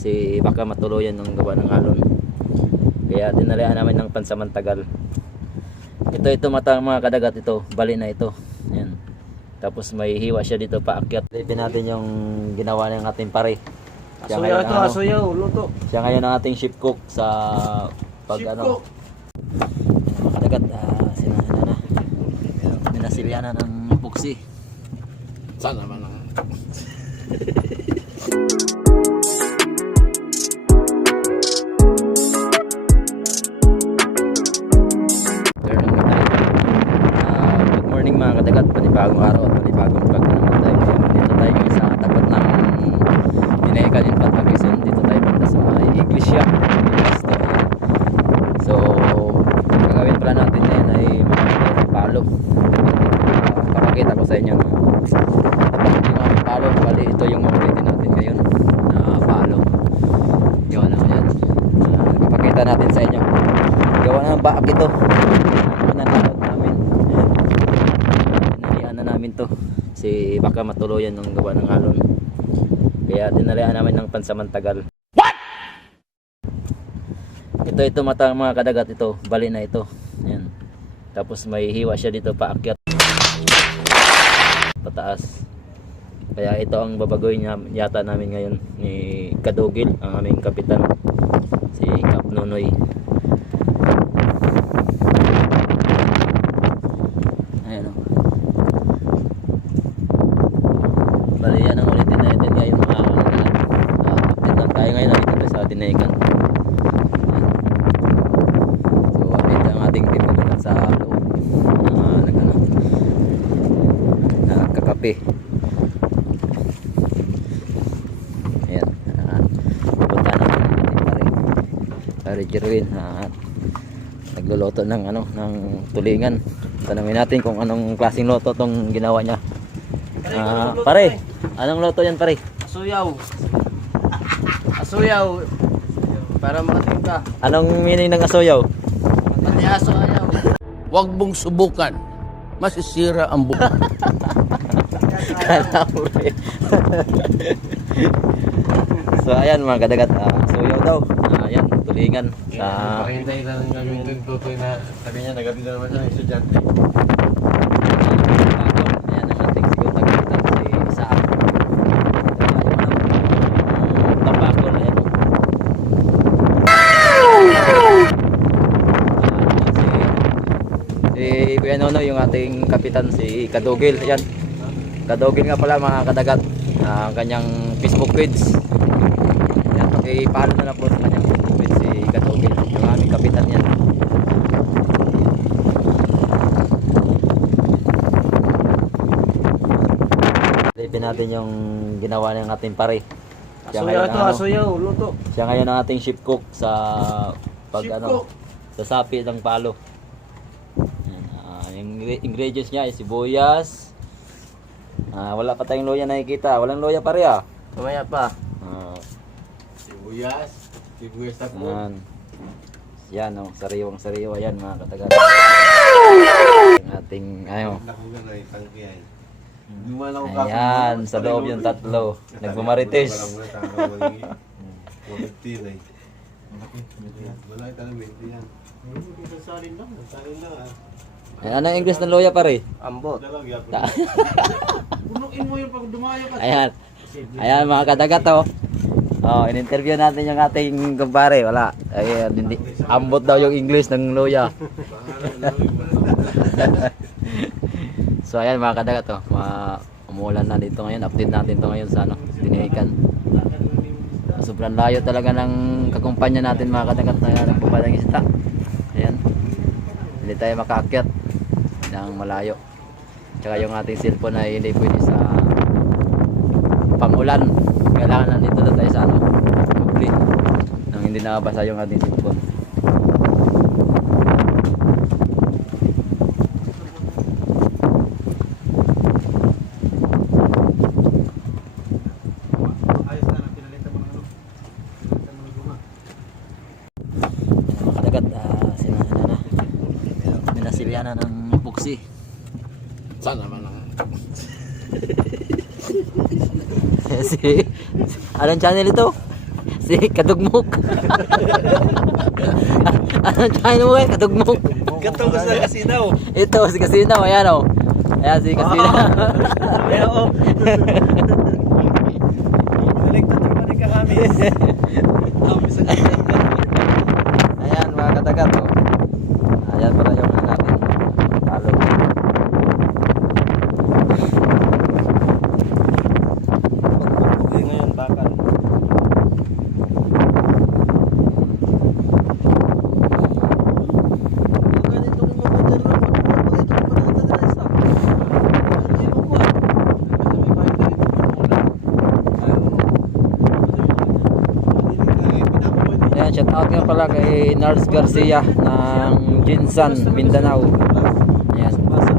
Kasi baka matuluyan ng gawa ng alon. Kaya dinalian namin ng pansamantagal. Ito mga kadagat, ito bali na ito. Ayan. Tapos may hiwa siya dito paakyat. Lipin natin yung ginawa ng ating pare. Asuyaw ito, asuyaw, luto. Siya ngayon ang ating chef cook sa pag Chef ano. cook. Mga kadagat, sinahan na. Minasilyanan ng epoxy. Sana man ang Good morning mga kadagat, panibagong araw at panibagong vlog na naman tayo ngayon. Dito tayo ngayon sa tapat ng Dinayakan Infanta Quezon. Dito tayo punta sa mga iglesia. So gagawin pala natin ngayon ay mga palo. Papakita ko sa inyo yung palo. Bali ito yung ulitin natin ngayon na palo. Yun ano yan. Papakita natin sa inyo. Gawa ng baak ito. Nanalot namin. Dinalian na namin to. Kasi baka matuluyan ng gawa ng alon. Kaya dinalian namin ng pansamantagal. What? Ito mga kadagat, ito bali na ito. Ayan. Tapos may hiwa siya dito paakyat pataas. Kaya ito ang babagoy niya yata namin ngayon ni Kadugil, ang aming kapitan, si Kap Nonoy. Ayan o. Bali yan ang ulitin natin ngayon mga kadagat. Update lang tayo ngayon dito sa Dinayakan. So update ang ating team kadagat sa loob. Nagkakape. Ayan. Pupunta natin pare Jerwin. Nagluluto ng ng tulingan. Tanungin natin kung anong klaseng luto tong ginawa niya. Pare, anong luto yan pare? asuyaw. Asuyaw. Para makating ka. Anong meaning ng asoyaw? Pati aso ayaw. Huwag mong subukan. Masisira ang buhay. So ayan mga kadagat, asoyaw daw. Ayan, tulingan sa Pakintay na lang gagawin ito yung tutoy na sabi niya nagabid na naman siya ng estudyante. ayan ang ating siguro tagapitan si Isaan. Tapakol, ayan. Si Kuya Nono, yung ating kapitan, si Kadugil. Ayan, Kadugil nga pala mga kadagat, ang kanyang Facebook page. Ayan, pakipalo na lang po sa kanyang Facebook page si Kadugil, yung aming kapitan yan. Lipin natin yung ginawa ng ating pare. Asuyaw ito, asuyaw, luto. Siya ngayon ang ating chef cook sa pag Chef cook. sa sapi ng palo. Yung ingredients niya ay sibuyas. Wala pa tayong loya nakikita. Walang loya pare Mamaya pa. Sibuyas. Sibuyas na po. Yan. Yan sariwang sariwa yan mga katagal. Yung ating Nakuha na itangki ay. ayan, sa loob yung tatlo. Nagmamarites. Wala ito na yan. Salin lang Ayan, anong English ng loya pare? Ambot. Punuin mo yung pag dumayo ka. Ayan. Ayan mga kadagat in-interview natin yung ating kumpare. Wala. Ayan, hindi. Ambot daw yung English ng loya. So ayan mga kadagat umuulan na dito ngayon. Update natin to ngayon sa Dinayakan. Sobrang layo talaga ng kakumpanya natin mga kadagat na nagpupadang isda. Ayan. Hindi tayo makaakyat ng malayo. Tsaka yung ating cellphone ay hindi pwede sa pangulan. Kailangan nandito na tayo sa kubli nang hindi nakabasa yung ating cellphone. Minasilyanan ng epoxy. Sana man ang Anong channel ito? Si Kadugmok. Anong China mo kayo? Kadugmok. Katong sa kasinaw. Ito, si Kasinaw. Ayan o. Ayan si Kasinaw. Kaya o. Naligtan ng panig kahamis. Ayan mga kadagat o. Ayan pala yung ano natin. Talo. Pagpupugay ngayon bakal. Ayan, shout out nga pala kay Nars Garcia ng Jinsan, Mindanao. Ayan. Basa.